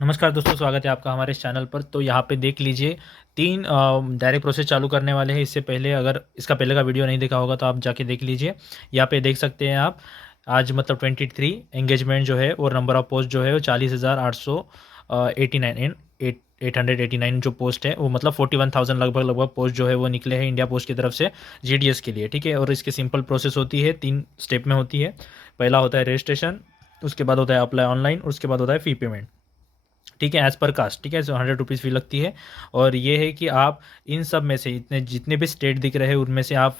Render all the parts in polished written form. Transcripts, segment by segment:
नमस्कार दोस्तों, स्वागत है आपका हमारे इस चैनल पर। तो यहाँ पे देख लीजिए, 3 डायरेक्ट प्रोसेस चालू करने वाले हैं। इससे पहले अगर इसका पहले का वीडियो नहीं देखा होगा तो आप जाके देख लीजिए। यहाँ पे देख सकते हैं आप, आज मतलब 23 एंगेजमेंट जो है और नंबर ऑफ पोस्ट जो है वो 40,889 इन 889 जो पोस्ट है वो मतलब 41,000 लगभग पोस्ट जो है वो निकले हैं इंडिया पोस्ट की तरफ से जीडीएस के लिए। ठीक है, और इसकी सिंपल प्रोसेस होती है, 3 स्टेप में होती है। पहला होता है रजिस्ट्रेशन, उसके बाद होता है अप्लाई ऑनलाइन, उसके बाद होता है फ़ी पेमेंट। ठीक है, एज़ पर कास्ट। ठीक है, जो 100 रुपीज़ फ़ी लगती है। और ये है कि आप इन सब में से इतने जितने भी स्टेट दिख रहे हैं उनमें से आप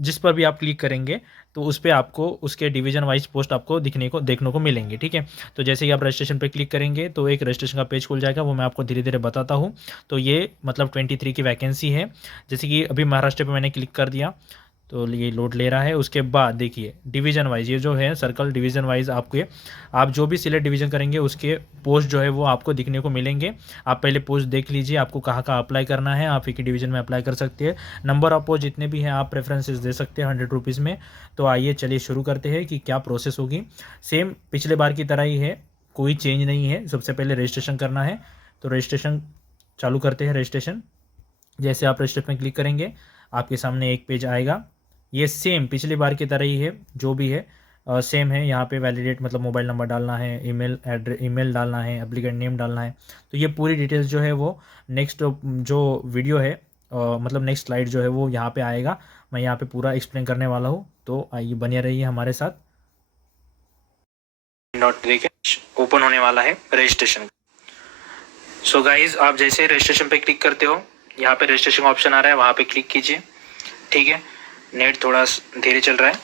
जिस पर भी आप क्लिक करेंगे तो उस पर आपको उसके डिवीज़न वाइज पोस्ट आपको देखने को मिलेंगे। ठीक है, तो जैसे ही आप रजिस्ट्रेशन पे क्लिक करेंगे तो एक रजिस्ट्रेशन का पेज खुल जाएगा, वो मैं आपको धीरे धीरे बताता हूँ। तो ये मतलब 23 की वैकेंसी है। जैसे कि अभी महाराष्ट्र पे मैंने क्लिक कर दिया तो ये लोड ले रहा है। उसके बाद देखिए डिवीज़न वाइज, ये जो है सर्कल डिवीज़न वाइज आपके, आप जो भी सिलेक्ट डिवीज़न करेंगे उसके पोस्ट जो है वो आपको दिखने को मिलेंगे। आप पहले पोस्ट देख लीजिए, आपको कहाँ कहाँ अप्लाई करना है। आप एक ही डिवीज़न में अप्लाई कर सकते हैं। नंबर ऑफ पोस्ट जितने भी हैं आप प्रेफरेंसेस दे सकते हैं 100 रुपीज़ में। तो आइए चलिए शुरू करते हैं कि क्या प्रोसेस होगी। सेम पिछले बार की तरह ही है, कोई चेंज नहीं है। सबसे पहले रजिस्ट्रेशन करना है, तो रजिस्ट्रेशन चालू करते हैं। रजिस्ट्रेशन, जैसे आप रजिस्ट्रेशन में क्लिक करेंगे आपके सामने एक पेज आएगा। ये सेम पिछली बार की तरह ही है, जो भी है सेम है। यहाँ पे वैलिडेट मतलब मोबाइल नंबर डालना है, ईमेल एड्रेस, ईमेल डालना है, एप्लीकेंट नेम डालना है। तो ये पूरी डिटेल्स जो है वो नेक्स्ट जो वीडियो है मतलब नेक्स्ट स्लाइड जो है वो यहाँ पे आएगा। मैं यहाँ पे पूरा एक्सप्लेन करने वाला हूँ, तो आइए बने रहिए हमारे साथ। डॉट देखिए ओपन होने वाला है रजिस्ट्रेशन। सो गाइज, आप जैसे रजिस्ट्रेशन पे क्लिक करते हो, यहाँ पे रजिस्ट्रेशन ऑप्शन आ रहा है, वहाँ पे क्लिक कीजिए। ठीक है, नेट थोड़ा धीरे चल रहा है।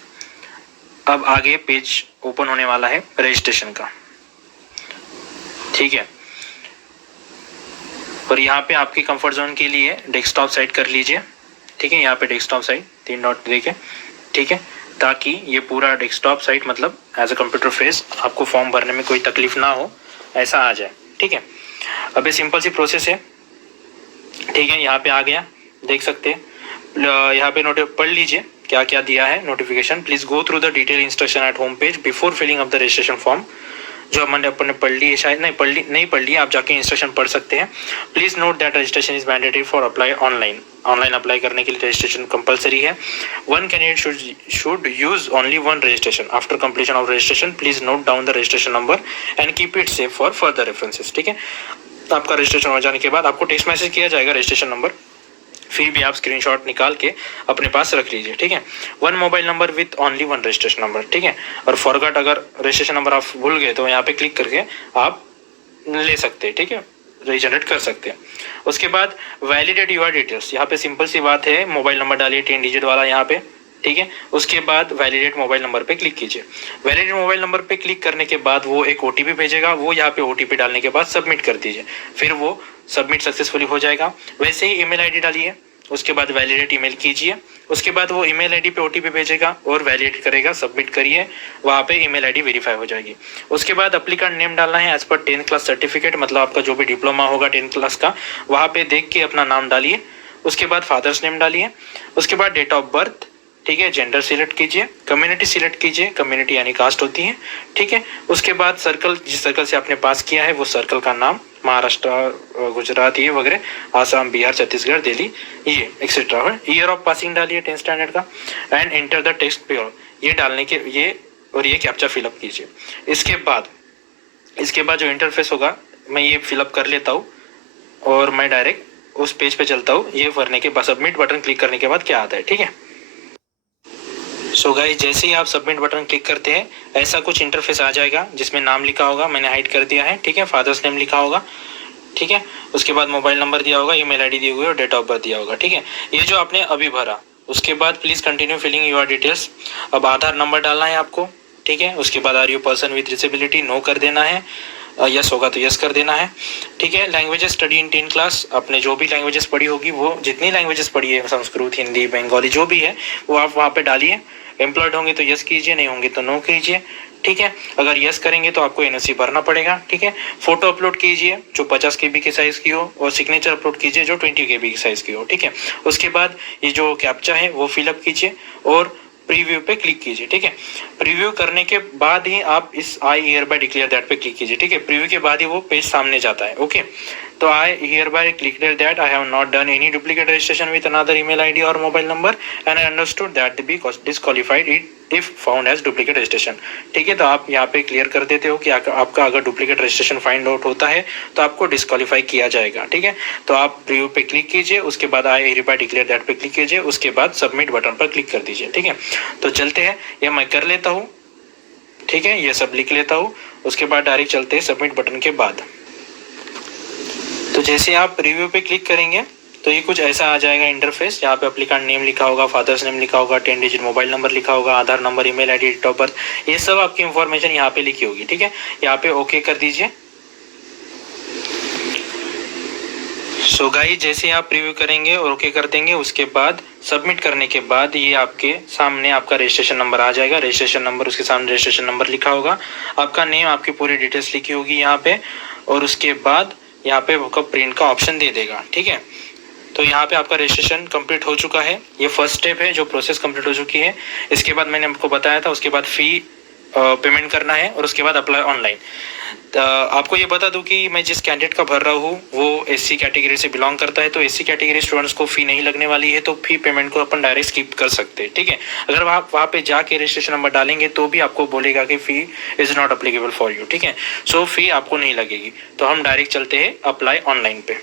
अब आगे पेज ओपन होने वाला है रजिस्ट्रेशन का। ठीक है, और यहाँ पे आपके कंफर्ट जोन के लिए डेस्कटॉप साइट कर लीजिए। ठीक है, यहाँ पे डेस्कटॉप साइट 3 डॉट देके, ठीक है, ताकि ये पूरा डेस्कटॉप साइट मतलब एज अ कंप्यूटर फेस आपको फॉर्म भरने में कोई तकलीफ ना हो, ऐसा आ जाए। ठीक है, अब ये सिंपल सी प्रोसेस है। ठीक है, यहाँ पे आ गया, देख सकते हैं। यहाँ पे नोट पढ़ लीजिए क्या क्या दिया है notification. Please go through the detail instruction at home page before filling up the registration form. जो हमने अपन ने पढ़ ली है, शायद नहीं पढ़ ली, आप जाके इंस्ट्रक्शन पढ़ सकते हैं। Please note that registration is mandatory for apply online. Online apply करने के लिए रजिस्ट्रेशन कंपलसरी है। One candidate should use only one registration. After completion of registration please note down the registration number and keep it safe for further references. ठीक है, आपका registration हो जाने के बाद आपको टेक्स्ट मैसेज किया जाएगा रजिस्ट्रेशन नंबर, फिर भी आप स्क्रीनशॉट निकाल के अपने पास रख लीजिए। ठीक है, one mobile number with only one registration number. ठीक है, और फॉरगॉट अगर रजिस्ट्रेशन नंबर आप भूल गए तो यहाँ पे क्लिक करके आप ले सकते हैं। ठीक है, रीजनरेट कर सकते हैं। उसके बाद वैलिडेट यूर डिटेल्स, यहाँ पे सिंपल सी बात है, मोबाइल नंबर डालिए 10 डिजिट वाला यहाँ पे। ठीक है, उसके बाद वैलिडेट मोबाइल नंबर पे क्लिक कीजिए। वैलिडेट मोबाइल नंबर पे क्लिक करने के बाद वो एक ओटीपी भेजेगा, वो यहाँ पे ओटीपी डालने के बाद सबमिट कर दीजिए, फिर वो सबमिट सक्सेसफुली हो जाएगा। वैसे ही ईमेल आईडी डालिए, उसके बाद वैलिडेट ईमेल कीजिए। उसके बाद वो ईमेल आईडी पे ओटीपी भेजेगा और वैलिडेट करेगा, सबमिट करिए, वहाँ पे ईमेल आईडी वेरीफाई हो जाएगी। उसके बाद एप्लीकेंट नेम डालना है as per 10th class certificate, मतलब आपका जो भी डिप्लोमा होगा 10th क्लास का, वहाँ पे देख के अपना नाम डालिए। उसके बाद फादर्स नेम डालिए। उसके बाद डेट ऑफ बर्थ, ठीक है, जेंडर सिलेक्ट कीजिए, कम्युनिटी सिलेक्ट कीजिए, कम्युनिटी यानी कास्ट होती है। ठीक है, उसके बाद सर्कल, जिस सर्कल से आपने पास किया है वो सर्कल का नाम, महाराष्ट्र, गुजरात, ये वगैरह, आसाम, बिहार, छत्तीसगढ़, दिल्ली, ये एक्सेट्रा है। ईयर ऑफ पासिंग डालिए 10th स्टैंडर्ड का and enter the text pure, ये डालने के ये और ये कैप्चा फिलअप कीजिए। इसके बाद जो इंटरफेस होगा मैं ये फिलअप कर लेता हूँ और मैं डायरेक्ट उस पेज पे चलता हूँ। ये भरने के बाद सबमिट बटन क्लिक करने के बाद क्या आता है। ठीक है, सो गाइस, जैसे ही आप सबमिट बटन क्लिक करते हैं ऐसा कुछ इंटरफेस आ जाएगा जिसमें नाम लिखा होगा, मैंने हाइड कर दिया है। ठीक है, फादर्स नेम लिखा होगा। ठीक है, उसके बाद मोबाइल नंबर दिया होगा, ईमेल आईडी दी हुई और डेट ऑफ बर्थ दिया होगा। ठीक है, ये जो आपने अभी भरा, उसके बाद please continue filling your details. अब आधार नंबर डालना है आपको। ठीक है, उसके बाद are you person with disability, no कर देना है, यस होगा तो यस कर देना है। ठीक है, languages study in 10th class, आपने जो भी लैंग्वेजेस पढ़ी होगी, वो जितनी लैंग्वेजेस पढ़ी है, संस्कृत, हिंदी, बंगाली, जो भी है वो आप वहाँ पे डालिए। एम्प्लॉयड होंगे तो यस कीजिए, नहीं होंगे तो नो कीजिए। ठीक है, अगर यस करेंगे तो आपको एनओसी भरना पड़ेगा। ठीक है, फोटो अपलोड कीजिए जो 50 KB के साइज की हो, और सिग्नेचर अपलोड कीजिए जो 20 KB के साइज की हो। ठीक है, उसके बाद ये जो कैप्चा है वो फिलअप कीजिए और प्रीव्यू पे क्लिक कीजिए। ठीक है, प्रीव्यू करने के बाद ही आप इस आई हियर बाय डिक्लेयर दैट पे क्लिक कीजिए। ठीक है, प्रीव्यू के बाद ही वो पेज सामने जाता है। ओके, तो I hereby declare that I have not done any duplicate registration with another email ID और mobile number and I understood that be disqualified it if found as duplicate registration. ठीक है, तो आप यहाँ पे clear कर देते हो कि आपका अगर डुप्लीकेट रजिस्ट्रेशन फाइंड आउट होता है तो आपको डिस्क्वालीफाई किया जाएगा। ठीक है, तो आप प्रीव्यू पे क्लिक कीजिए, उसके बाद आई हियरबाय डिक्लेयर दैट पे क्लिक कीजिए, उसके बाद सबमिट बटन पर क्लिक कर दीजिए। ठीक है, तो चलते हैं, ये मैं कर लेता हूँ। ठीक है, ये सब लिख लेता हूँ, उसके बाद डायरेक्ट चलते हैं सबमिट बटन के बाद। तो जैसे आप प्रीव्यू पे क्लिक करेंगे तो ये कुछ ऐसा आ जाएगा इंटरफेस। यहाँ पे एप्लीकेंट नेम लिखा होगा, फादर्स नेम लिखा होगा, 10 डिजिट मोबाइल नंबर लिखा होगा, Aadhaar number, email ID, date of birth, ये सब आपकी इंफॉर्मेशन यहाँ पे लिखी होगी। ठीक है, यहाँ पे ओके कर दीजिए। सो गाइस, जैसे आप प्रीव्यू करेंगे और ओके कर देंगे, उसके बाद सबमिट करने के बाद ये आपके सामने आपका रजिस्ट्रेशन नंबर आ जाएगा। रजिस्ट्रेशन नंबर, उसके सामने रजिस्ट्रेशन नंबर लिखा होगा, आपका नेम, आपकी पूरी डिटेल्स लिखी होगी यहाँ पे, और उसके बाद यहाँ पे आपका प्रिंट का ऑप्शन दे देगा। ठीक है, तो यहाँ पे आपका रजिस्ट्रेशन कंप्लीट हो चुका है। ये फर्स्ट स्टेप है जो प्रोसेस कंप्लीट हो चुकी है। इसके बाद मैंने आपको बताया था, उसके बाद फी पेमेंट करना है और उसके बाद अप्लाई ऑनलाइन। आपको ये बता दूं कि मैं जिस कैंडिडेट का भर रहा हूँ वो एससी कैटेगरी से बिलोंग करता है, तो एससी कैटेगरी स्टूडेंट्स को फी नहीं लगने वाली है, तो फी पेमेंट को अपन डायरेक्ट स्किप कर सकते हैं। ठीक है, अगर आप वहाँ पे जाके रजिस्ट्रेशन नंबर डालेंगे तो भी आपको बोलेगा कि फी is not applicable for you. ठीक है, सो फी आपको नहीं लगेगी। तो हम डायरेक्ट चलते हैं अप्लाई ऑनलाइन पे।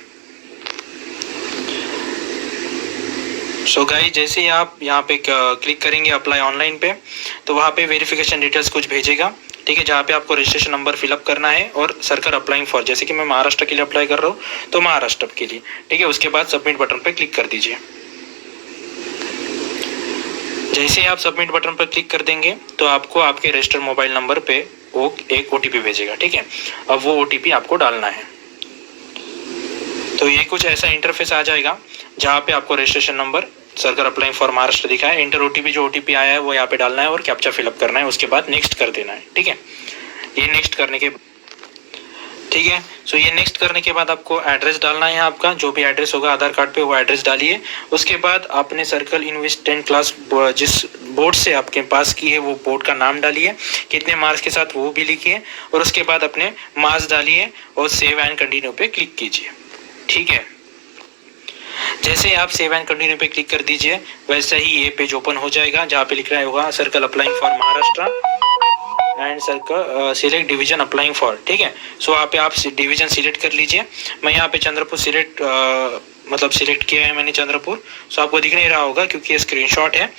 सो गाइस, जैसे ही आप यहाँ पे क्लिक करेंगे अप्लाई ऑनलाइन पे, तो वहाँ पे वेरिफिकेशन डिटेल्स कुछ भेजेगा। ठीक है, जहाँ पे आपको रजिस्ट्रेशन नंबर फिलअप करना है और सर्कल अप्लाइंग फॉर, जैसे कि मैं महाराष्ट्र के लिए अप्लाई कर रहा हूँ तो महाराष्ट्र के लिए। ठीक है, उसके बाद सबमिट बटन पे क्लिक कर दीजिए। जैसे ही आप सबमिट बटन पर क्लिक कर देंगे तो आपको आपके रजिस्टर्ड मोबाइल नंबर पे वो एक ओटीपी भेजेगा। ठीक है, अब वो ओटीपी आपको डालना है। तो ये कुछ ऐसा इंटरफेस आ जाएगा जहाँ पे आपको registration number, circle applying for Maharashtra दिखा है, इंटर ओटीपी, जो ओटीपी आया है वो यहाँ पे डालना है और कैप्चा फिलअप करना है, उसके बाद नेक्स्ट कर देना है। ठीक है, ये नेक्स्ट करने के, ठीक है, सो ये नेक्स्ट करने के बाद आपको एड्रेस डालना है। आपका जो भी एड्रेस होगा आधार कार्ड पे वो एड्रेस डालिए। उसके बाद आपने सर्कल इनविच 10 क्लास जिस बोर्ड से आपके पास की है वो बोर्ड का नाम डालिए, कितने मार्क्स के साथ वो भी लिखिए, और उसके बाद अपने मार्क्स डालिए और सेव एंड कंटिन्यू पे क्लिक कीजिए। ठीक है, जैसे आप सेव एंड कंटिन्यू पे क्लिक कर दीजिए वैसे ही ये पेज ओपन हो जाएगा जहाँ पे लिख रहा होगा circle applying for Maharashtra and circle select division applying for. ठीक है, सो यहाँ पे आप डिवीजन सिलेक्ट कर लीजिए। मैं यहाँ पे चंद्रपुर सिलेक्ट सिलेक्ट किया है मैंने चंद्रपुर, सो आपको दिख नहीं रहा होगा क्योंकि ये स्क्रीनशॉट है।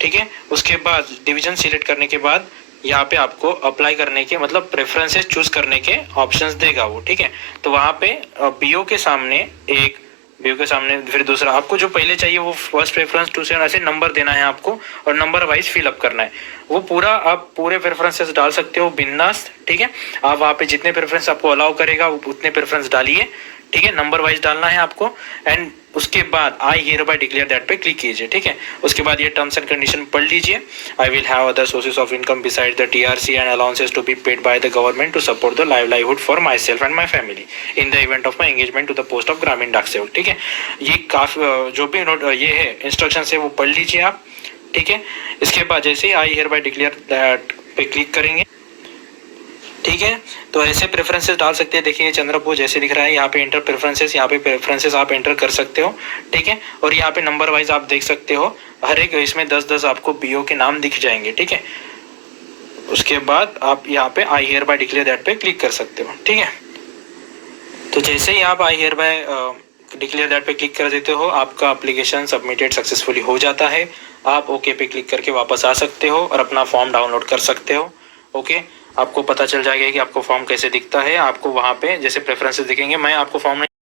ठीक है, उसके बाद डिवीजन सिलेक्ट करने के बाद यहाँ पे आपको अप्लाई करने के प्रेफरेंसेस चूज करने के ऑप्शंस देगा वो। ठीक है, तो वहाँ पे बीओ के सामने एक, बीओ के सामने फिर दूसरा, आपको जो पहले चाहिए वो फर्स्ट प्रेफरेंस, टू सेवन, ऐसे नंबर देना है आपको और नंबर वाइज फिलअप करना है। वो पूरा आप पूरे प्रेफरेंसेस डाल सकते हो बिंदास। ठीक है, आप वहाँ पे जितने प्रेफरेंस आपको अलाउ करेगा उतने प्रेफरेंस डालिए। ठीक है, नंबर वाइज डालना है आपको, एंड उसके बाद आई हियर बाय डिक्लेयर दैट पे क्लिक कीजिए। ठीक है, उसके बाद ये टर्म्स एंड कंडीशन पढ़ लीजिए। I will have other sources of income beside the TRC and allowances to be paid by the government to support the livelihood for myself and my family in the event of my engagement to the post of Gramin Dak सेवक। ठीक है, ये काफी जो भी ये है instruction है वो पढ़ लीजिए आप। ठीक है, इसके बाद जैसे ही I hereby declare that पे क्लिक करेंगे, ठीक है, तो ऐसे प्रेफरेंसेस डाल सकते हैं। देखिए चंद्रपुर जैसे दिख रहा है, यहाँ पे एंटर प्रेफरेंसेस, यहाँ पे प्रेफरेंसेस आप एंटर कर सकते हो। ठीक है, और यहाँ पे नंबर वाइज आप देख सकते हो, हर एक इसमें 10-10 आपको बीओ के नाम दिख जाएंगे। ठीक है, उसके बाद आप यहाँ पे आई हियर बाय डिक्लेयर दैट पे क्लिक कर सकते हो। ठीक है, तो जैसे ही आप आई हियर बाय डिक्लेयर दैट पे क्लिक कर देते हो, आपका एप्लीकेशन सबमिटेड सक्सेसफुली हो जाता है। आप ओके पे क्लिक करके वापस आ सकते हो और अपना फॉर्म डाउनलोड कर सकते हो। ओके, आपको पता चल जाएगा कि आपको फॉर्म कैसे दिखता है। आपको वहाँ पे जैसे प्रेफरेंसेस दिखेंगे, मैं आपको फॉर्म